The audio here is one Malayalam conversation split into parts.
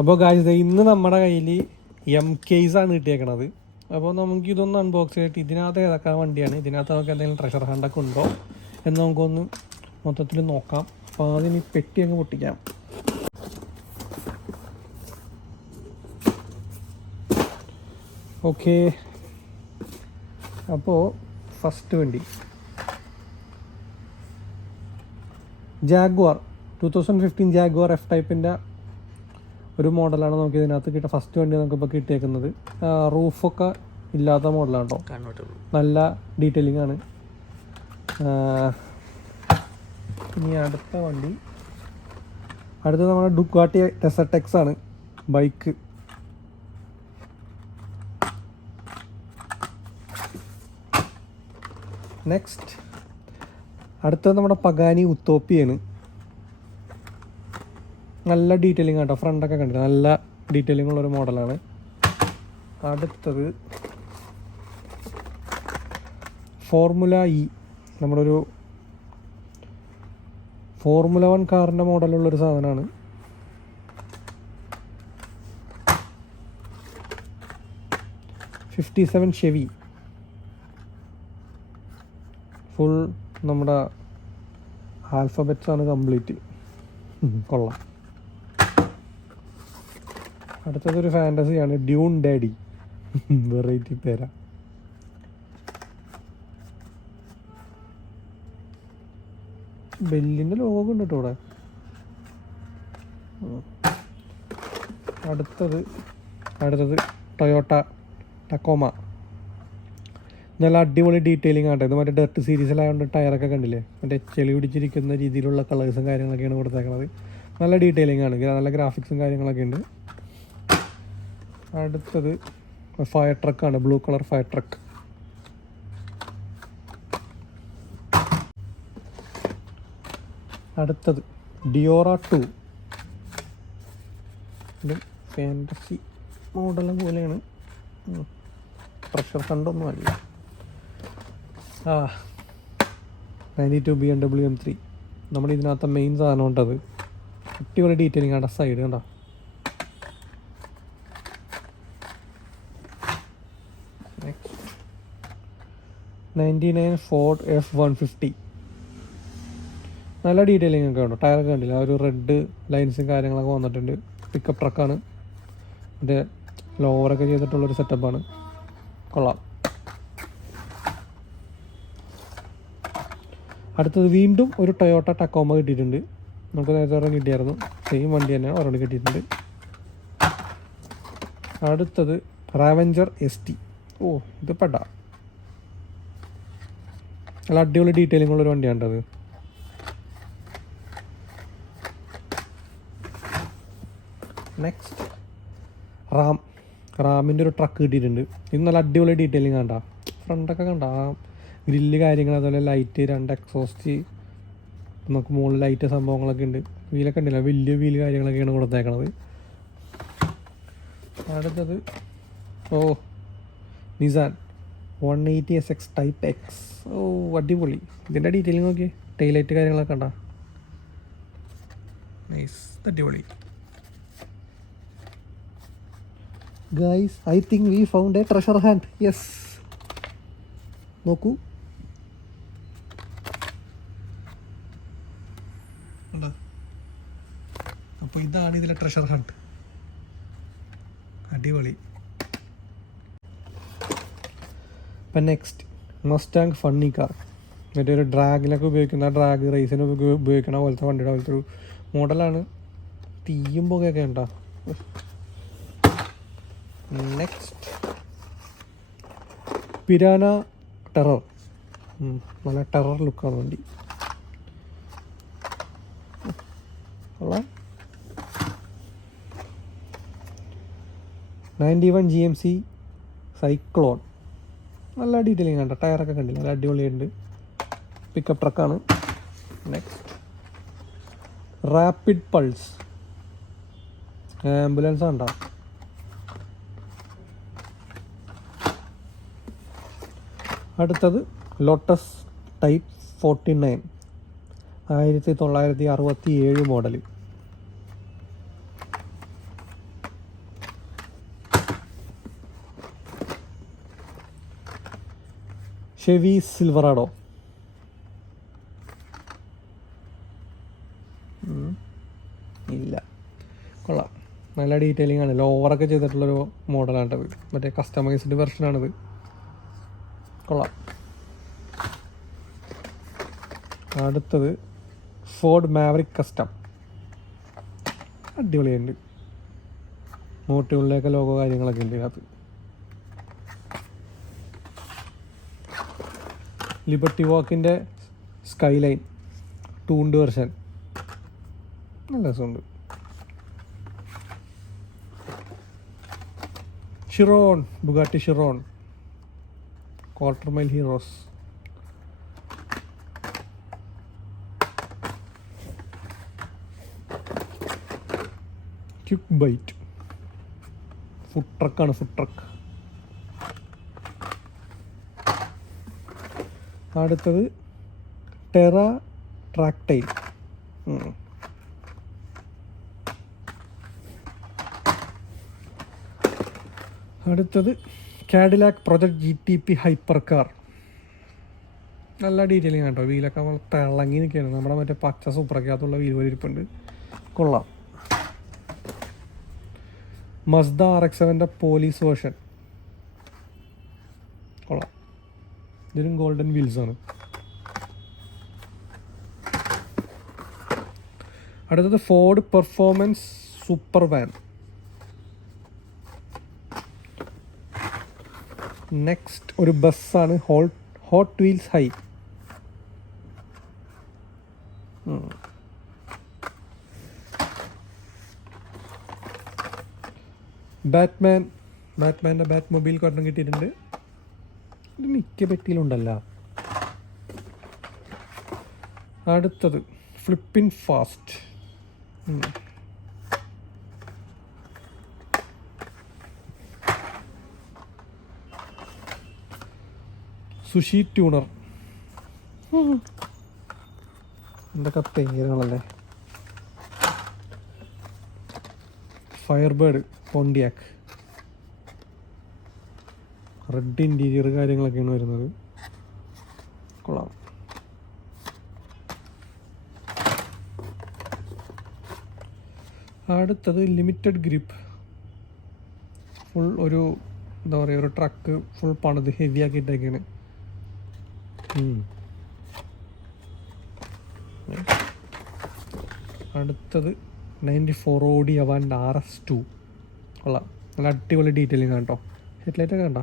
അപ്പോൾ ഗായ്സ് ഇന്ന് നമ്മുടെ കയ്യിൽ MKs കിട്ടിയേക്കണത്. അപ്പോൾ നമുക്കിതൊന്ന് അൺബോക്സ് ചെയ്തിട്ട് ഇതിനകത്ത് ഏതൊക്കെ വണ്ടിയാണ്, ഇതിനകത്ത് നമുക്ക് എന്തെങ്കിലും ട്രഷർ ഹണ്ടൊക്കെ ഉണ്ടോ എന്ന് നമുക്കൊന്ന് മൊത്തത്തിൽ നോക്കാം. അപ്പോൾ അതിന് പെട്ടി അങ്ങ് പൊട്ടിക്കാം. ഓക്കെ, അപ്പോൾ ഫസ്റ്റ് വണ്ടി ജാഗ്വാർ 2015 ജാഗ്വാർ F ടൈപ്പിൻ്റെ ഒരു മോഡലാണ് നമുക്ക് ഇതിനകത്ത് കിട്ടുക. ഫസ്റ്റ് വണ്ടി നമുക്കിപ്പോൾ കിട്ടിയേക്കുന്നത്. റൂഫൊക്കെ ഇല്ലാത്ത മോഡലാണ് കേട്ടോ, നല്ല ഡീറ്റെയിലിംഗ് ആണ്. ഇനി അടുത്ത വണ്ടി, അടുത്തത് നമ്മുടെ ഡുക്കാട്ടി ഡെസർട്ട് എക്സ് ആണ് ബൈക്ക്. നെക്സ്റ്റ് അടുത്തത് നമ്മുടെ പഗാനി ഉത്തോപ്പിയാണ്. നല്ല ഡീറ്റെയിലിംഗ് ആട്ടോ, ഫ്രണ്ടൊക്കെ കണ്ടിട്ട് നല്ല ഡീറ്റെയിലിംഗ് ഉള്ളൊരു മോഡലാണ്. അടുത്തത് ഫോർമുല ഇ, നമ്മുടെ ഒരു ഫോർമുല 1 കാറിൻ്റെ മോഡലുള്ളൊരു സാധനമാണ്. '57 ഷെവി, ഫുൾ നമ്മുടെ ആൽഫബറ്റ്സ് ആണ് കംപ്ലീറ്റ്, കൊള്ളാം. അടുത്തതൊരു ഫാൻറ്റസിയാണ്, ഡ്യൂൺ ഡാഡി, വെറൈറ്റി പേരാ. ബെല്ലിൻ്റെ ലോഗോ ഉണ്ട് കേട്ടോ ഇവിടെ. അടുത്തത് ടൊയോട്ട ടക്കോമ. നല്ല അടിപൊളി ഡീറ്റെയിലിംഗ് ആട്ടെ. ഇത് മറ്റേ ഡെർട്ട് സീരീസിലായതുകൊണ്ട് ടയറൊക്കെ കണ്ടില്ലേ, മറ്റേ ചെളി പിടിച്ചിരിക്കുന്ന രീതിയിലുള്ള കളേഴ്സും കാര്യങ്ങളൊക്കെയാണ് കൊടുത്തേക്കുന്നത്. നല്ല ഡീറ്റെയിലിംഗ് ആണ്, നല്ല ഗ്രാഫിക്സും കാര്യങ്ങളൊക്കെ ഉണ്ട്. അടുത്തത് ഫയർ ട്രക്കാണ്, ബ്ലൂ കളർ ഫയർ ട്രക്ക്. അടുത്തത് ഡിയോറ 2, ഇത് ഫാൻറ്റസി മോഡൽ പോലെയാണ്, പ്രഷർ ഫണ്ടൊന്നും അല്ല. 92 BMW M3 നമ്മുടെ ഇതിനകത്ത് മെയിൻ സാധനം ഉണ്ടത്. അടിപൊളി ഡീറ്റെയിലിംഗ് ആണ് സൈഡ് കണ്ടോ. നെക്സ്റ്റ് 99 ഫോർഡ് F150, നല്ല ഡീറ്റെയിലിംഗ് ഒക്കെ ഉണ്ടോ. ടയറൊക്കെ കണ്ടില്ല, ഒരു റെഡ് ലൈൻസും കാര്യങ്ങളൊക്കെ വന്നിട്ടുണ്ട്. പിക്കപ്പ് ട്രക്കാണ്, മറ്റേ ലോവറൊക്കെ ചെയ്തിട്ടുള്ളൊരു സെറ്റപ്പാണ്, കൊള്ളാം. അടുത്തത് വീണ്ടും ഒരു ടൊയോട്ട ടക്കോമ കിട്ടിയിട്ടുണ്ട്. നമുക്ക് നേരത്തെ ഒരെണ്ണം കിട്ടിയായിരുന്നു, സെയിം വണ്ടി തന്നെയാണ്, ഒരെണ്ണം കിട്ടിയിട്ടുണ്ട്. അടുത്തത് റാവഞ്ചർ ST. ഓ, ഇത് പെടാ, നല്ല അടിപൊളി ഡീറ്റെയിലിംഗ് ഉള്ളൊരു വണ്ടിയാണ് അത്. നെക്സ്റ്റ് റാമിൻ്റെ ഒരു ട്രക്ക് കിട്ടിയിട്ടുണ്ട്. ഇത് നല്ല അടിപൊളി ഡീറ്റെയിലിംഗ് കണ്ടാ, ഫ്രണ്ടൊക്കെ കണ്ട, ആ ഗ്രില്ല് കാര്യങ്ങൾ, അതുപോലെ ലൈറ്റ്, 2 എക്സോസ്റ്റ്, നമുക്ക് മുകളിൽ ലൈറ്റ് സംഭവങ്ങളൊക്കെ ഉണ്ട്. വീലൊക്കെ ഉണ്ടല്ലോ, വലിയ വീല് കാര്യങ്ങളൊക്കെയാണ് കൊടുത്തേക്കണത്. അടുത്തത് നിസാൻ 180 SX ടൈപ്പ് എക്സ്. അടിപൊളി, ഇതിൻ്റെ ഡീറ്റെയിലിംഗ് നോക്കി, ടൈലൈറ്റ് കാര്യങ്ങളൊക്കെ കണ്ടാ, നൈസ്, അടിപൊളി. Guys, I think we found a treasure hunt. Yes, നോക്കൂ, അപ്പോൾ ഇതാണ് ഇതിലെ ട്രഷർ ഹണ്ട്. അടിപൊളി. ഇപ്പം നെക്സ്റ്റ് മസ്റ്റാങ് ഫണ്ണി കാർ, മറ്റേ ഒരു ഡ്രാഗിലൊക്കെ ഉപയോഗിക്കുന്ന, ഡ്രാഗ് റേസിനൊക്കെ ഉപയോഗിക്കണ പോലത്തെ വണ്ടിയുടെ പോലത്തെ ഒരു മോഡലാണ്. തീയും പുകയൊക്കെ ഉണ്ടോ. നെക്സ്റ്റ് പിരാന ടെറർ, നല്ല ടെറർ ലുക്കാണ് വണ്ടി, കൊള്ളാം. 91 GMC സൈക്ലോൺ, നല്ല ഡീറ്റെയിലിംഗ് കണ്ട, ടയറൊക്കെ കണ്ടില്ല, നല്ല അടിപൊളിയുണ്ട്. പിക്കപ്പ് ട്രക്കാണ്. നെക്സ്റ്റ് റാപ്പിഡ് പൾസ്, ആംബുലൻസ് ഉണ്ടോ. അടുത്തത് Lotus type 49, 1967 model. Chevy Silverado. ഇല്ല, കൊള്ളാം. നല്ല ഡീറ്റെയിലിംഗ് ആണ്. ലോവറൊക്കെ ചെയ്തിട്ടുള്ളൊരു മോഡലാണിട്ടത്. മറ്റേ കസ്റ്റമൈസ്ഡ് വെർഷനാണിത്. കൊള്ളാം. അടുത്തത് ഫോർഡ് മാവറിക് കസ്റ്റം. അടിപൊളിയുണ്ട്. മോട്ടീവുകളിലൊക്കെ ലോഗോ കാര്യങ്ങളൊക്കെ ഉണ്ട് അത്. ലിബർട്ടി വാക്കിൻ്റെ സ്കൈലൈൻ ടൂണ്ട് വെർഷൻ നല്ല രസമുണ്ട്. Chiron, Bugatti Chiron quarter mile heroes. Quick bite food ട്രക്കാണ്, ഫുഡ് ട്രക്ക്. അടുത്തത് ടെറ ട്രാക്ടൈൽ. അടുത്തത് Cadillac project GTP hyper car. നല്ല ഡീറ്റെയിലിംഗ് കേട്ടോ. വീലൊക്കെ നമ്മൾ തിളങ്ങി നിൽക്കുകയാണ്. നമ്മുടെ മറ്റേ പച്ച സൂപ്പറൊക്കെയകത്തുള്ള വീൽ പോലെ ഇരിപ്പുണ്ട്. കൊള്ളാം. Mazda RX-7 police version. കൊള്ളാം. ഇതിനും ഗോൾഡൻ വീൽസാണ്. അടുത്തത് Ford performance super van. Next ഒരു ബസ്സാണ്, ഹോട്ട് വീൽസ് ഹൈ. ബാറ്റ്മാൻ്റെ ബാറ്റ് മൊബൈൽ കൊണ്ടം കിട്ടിയിട്ടുണ്ട്. ഇത് മിക്ക പെട്ടിയിലുണ്ടല്ലോ. അടുത്തത് ഫ്ലിപ്പിൻ ഫാസ്റ്റ്. Sushi tuner. എന്തൊക്കെ പേരുകളല്ലേ. ഫയർബേർഡ് പോണ്ടിയാക്ക്. റെഡ് ഇൻറ്റീരിയർ കാര്യങ്ങളൊക്കെയാണ് വരുന്നത്. കൊള്ളാം. അടുത്തത് ലിമിറ്റഡ് ഗ്രിപ്പ്. ഫുൾ ഒരു എന്താ പറയുക, ഒരു ട്രക്ക് ഫുൾ പണിത് ഹെവി ആക്കിയിട്ടൊക്കെയാണ്. അടുത്തത് 94 ഓഡി അവാൻഡ് RS2. കൊള്ളാം. നല്ല അടിപൊളി ഡീറ്റെയിലിംഗ് ആണ് കേട്ടോ. ഹെഡ്ലൈറ്റൊക്കെ കണ്ടോ.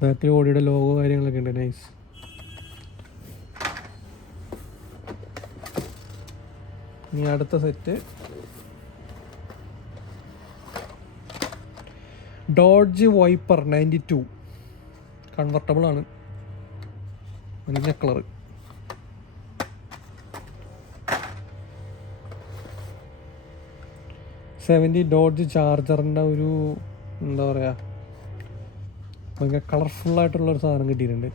ബാക്കിൽ ഓഡിയുടെ ലോഗോ കാര്യങ്ങളൊക്കെ ഉണ്ട്. നൈസ്. ഇനി അടുത്ത സെറ്റ് ഡോഡ്ജ് വൈപ്പർ 92. കൺവെർട്ടബിൾ ആണ്, മഞ്ഞ കളർ. ഡോഡ്ജ് ചാർജറിൻ്റെ ഒരു എന്താ പറയുക, ഭയങ്കര കളർഫുള്ളായിട്ടുള്ളൊരു സാധനം കിട്ടിയിട്ടുണ്ട്.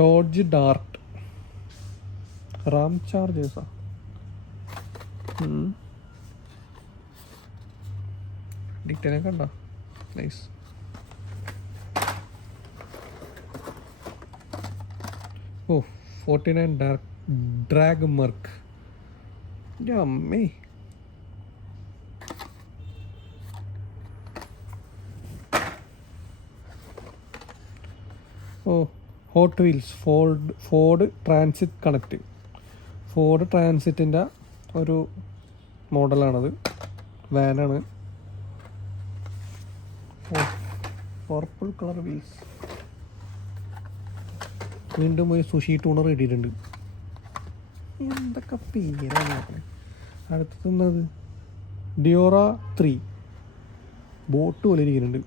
ഡോഡ്ജ് ഡാർട്ട് റാം ചാർജേഴ്സാ. ഡീറ്റെയിലൊക്കെ ഉണ്ടോ. നൈസ്. ഓ 49 ഡ്രാഗ് മെർക്ക്. അമ്മേ. ഓ hot wheels Ford Transit Connect. Ford ട്രാൻസിറ്റിൻ്റെ ഒരു മോഡലാണത്. വാനാണ്. Purple colour wheels. വീണ്ടും ഒരു സുഷി ടൂണർ ഇട്ടിട്ടുണ്ട്. എന്തൊക്കെ പേരാണ്. അടുത്തത് ഡിയോറ 3 ബോട്ട് പോലെ ഇരിക്കുന്നുണ്ട്.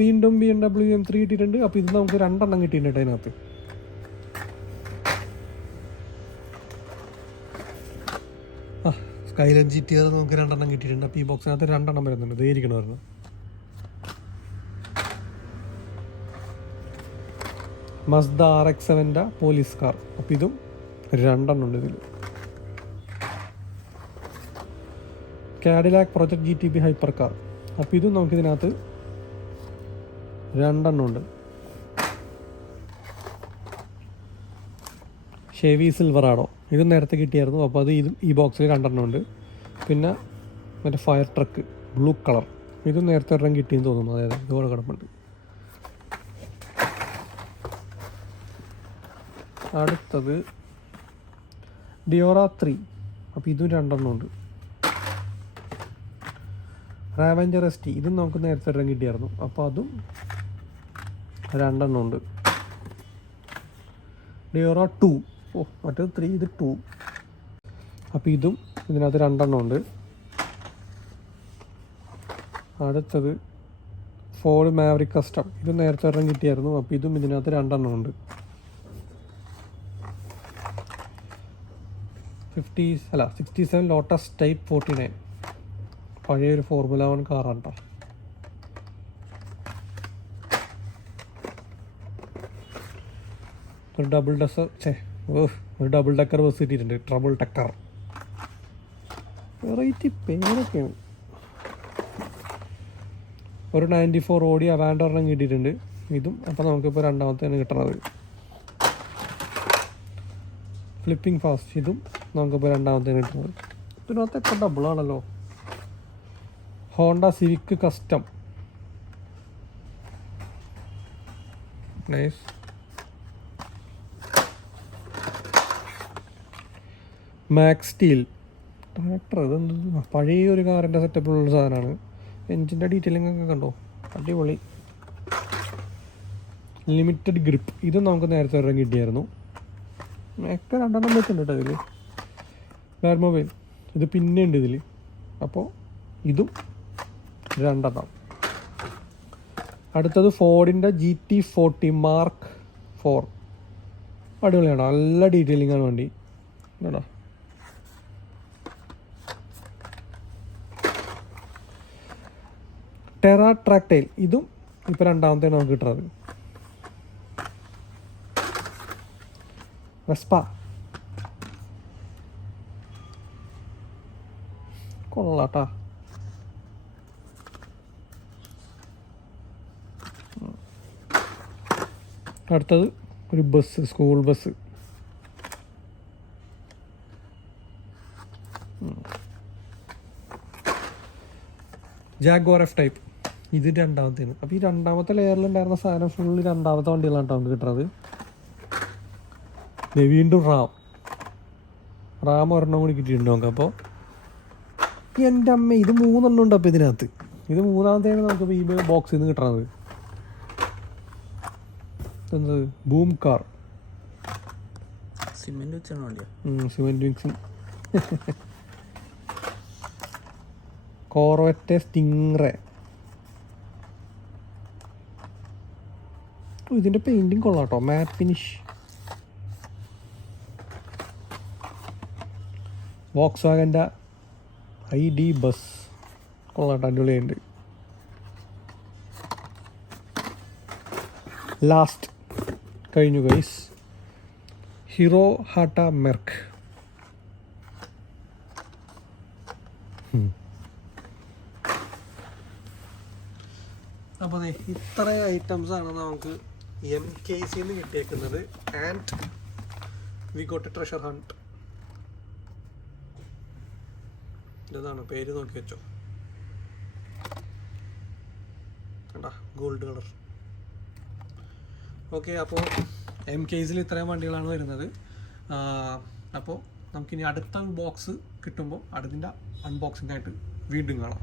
വീണ്ടും BMW M3 ഇട്ടിട്ടുണ്ട്. അപ്പോൾ ഇത് നമുക്ക് 2 എണ്ണം കിട്ടിയിട്ടുണ്ട് അതിനകത്ത്. സ്കൈലൈൻ GTR നമുക്ക് 2 എണ്ണം കിട്ടിയിട്ടുണ്ട്. അപ്പോൾ ഈ ബോക്സിനകത്ത് 2 എണ്ണം വരുന്നുണ്ട്. ഇതായിരിക്കണമായിരുന്നു. Mazda RX-7 police car. അപ്പോൾ ഇതും 2 ഉണ്ട് ഇതിൽ. Cadillac project GTB hyper car. അപ്പോൾ ഇതും നമുക്കിതിനകത്ത് 2 ഉണ്ട്. ഷെവി സിൽവറാഡോ ഇതും നേരത്തെ കിട്ടിയായിരുന്നു. അപ്പോൾ അത് ഇതും ഈ ബോക്സിൽ 2 ഉണ്ട്. പിന്നെ മറ്റേ ഫയർ ട്രക്ക് ബ്ലൂ കളർ ഇതും നേരത്തെ ഒരെണ്ണം കിട്ടിയെന്ന് തോന്നുന്നു. അതായത് ഇതുപോലെ കിടപ്പുണ്ട്. അടുത്തത് ഡിയോറ 3. അപ്പോൾ ഇതും 2 ഉണ്ട്. റാവഞ്ചർ ST ഇതും നമുക്ക് നേരത്തെ ഒരെണ്ണം കിട്ടിയായിരുന്നു. അപ്പോൾ അതും 2 ഉണ്ട്. ഡിയോറ 2 മറ്റേത് 3 ഇത് 2. അപ്പോൾ ഇതും ഇതിനകത്ത് 2 ഉണ്ട്. അടുത്തത് ഫോർഡ് മാവറിക് കസ്റ്റം ഇത് നേരത്തെ ഒരെണ്ണം കിട്ടിയായിരുന്നു. അപ്പോൾ ഇതും ഇതിനകത്ത് 2 ഉണ്ട്. 67 ലോട്ടസ് ടൈപ്പ് 49 പഴയൊരു ഫോർമുല 1 കാറാണ് കേട്ടോ. ഒരു ഡബിൾ ഡക്കർ ബസ് കിട്ടിയിട്ടുണ്ട്. ട്രബിൾ ടക്കർ വെറൈറ്റി പേരൊക്കെയാണ്. ഒരു 94 ഓടി അവാൻഡ ഒരെണ്ണം കിട്ടിയിട്ടുണ്ട്. ഇതും അപ്പോൾ നമുക്കിപ്പോൾ രണ്ടാമത്തെയാണ് കിട്ടണത്. ഫ്ലിപ്പിംഗ് ഫാസ്റ്റ് ഇതും നമുക്കിപ്പോൾ രണ്ടാമത്തെയാണ് കിട്ടുന്നത്. ഇതിനകത്തൊക്കെ ഡബിളാണല്ലോ. Honda Civic custom nice. Max steel tractor ഇതെന്ത് പഴയ ഒരു കാറിൻ്റെ സെറ്റപ്പിലുള്ള സാധനമാണ്. എൻജിൻ്റെ ഡീറ്റെയിലിംഗ് ഒക്കെ കണ്ടോ, അടിപൊളി. ലിമിറ്റഡ് ഗ്രിപ്പ് ഇതും നമുക്ക് നേരത്തെ ഒരെണ്ണം കിട്ടിയായിരുന്നു. ഒക്കെ 2 വെച്ചിട്ടുണ്ട് കേട്ടോ ഇതിൽ. ബാറ്റ്മൊബൈൽ ഇത് പിന്നെ ഉണ്ട് ഇതിൽ. അപ്പോൾ ഇതും 2. അടുത്തത് ഫോർഡിൻ്റെ GT40 മാർക്ക് 4 അടിപൊളിയാണ്. നല്ല ഡീറ്റെയിലിംഗ് ആണ് വണ്ടി കേട്ടോ. ടെറ ട്രാക്ടൈൽ ഇതും ഇപ്പോൾ രണ്ടാമത്തെയാണ് നമുക്ക് കിട്ടുന്നത്. വെസ്പ കൊള്ളാട്ടാ. അടുത്തത് ഒരു bus, school bus. Jaguar F type ഇത് രണ്ടാമത്തേന്. അപ്പോൾ ഈ രണ്ടാമത്തെ ലെയറിലുണ്ടായിരുന്ന സാധനം ഫുള്ള് രണ്ടാമത്തെ വണ്ടികളാണ് നമുക്ക് കിട്ടുന്നത്. വീണ്ടും റാം ഒരെണ്ണം കൂടി കിട്ടിയിട്ടുണ്ട് നമുക്ക്. അപ്പോൾ എൻ്റെ അമ്മ ഇത് 3 ഉണ്ട്. അപ്പോൾ ഇതിനകത്ത് ഇത് 3ാമത്തെയാണ് നമുക്ക് ഈ ബോക്സിൽ നിന്ന് കിട്ടണത്. എന്ത് ബൂം കാർ സിമെൻറ്റ് വെച്ചാണ് വണ്ടിയാണ്. Cement mixing. കോർവെറ്റ് സ്റ്റിംഗ്റേ ഇതിൻ്റെ പെയിൻറ്റിങ് കൊള്ളാം കേട്ടോ, മാറ്റ് ഫിനിഷ്. വോക്സ്വാഗൻ്റെ ID ബസ് കൊള്ളാട്ടോ, അടിപൊളിയുണ്ട്. ലാസ്റ്റ് കഴിഞ്ഞു ഗൈസ്, ഹീറോ ഹാട്ട മെർക്ക്. അപ്പോൾ ഇത്ര ഐറ്റംസാണ് നമുക്ക് MKCന്ന് കിട്ടിയേക്കുന്നത്. And we got a treasure hunt. ഇതാണ് പേര്, നോക്കി വെച്ചോ കണ്ടാ, ഗോൾഡ് കളർ. ഓക്കെ, അപ്പോൾ MKCയിൽ ഇത്രയും വണ്ടികളാണ് വരുന്നത്. അപ്പോൾ നമുക്കിനി അടുത്ത ബോക്സ് കിട്ടുമ്പോൾ അടുത്തിൻ്റെ അൺബോക്സിംഗ് ആയിട്ട് വീണ്ടും കാണാം.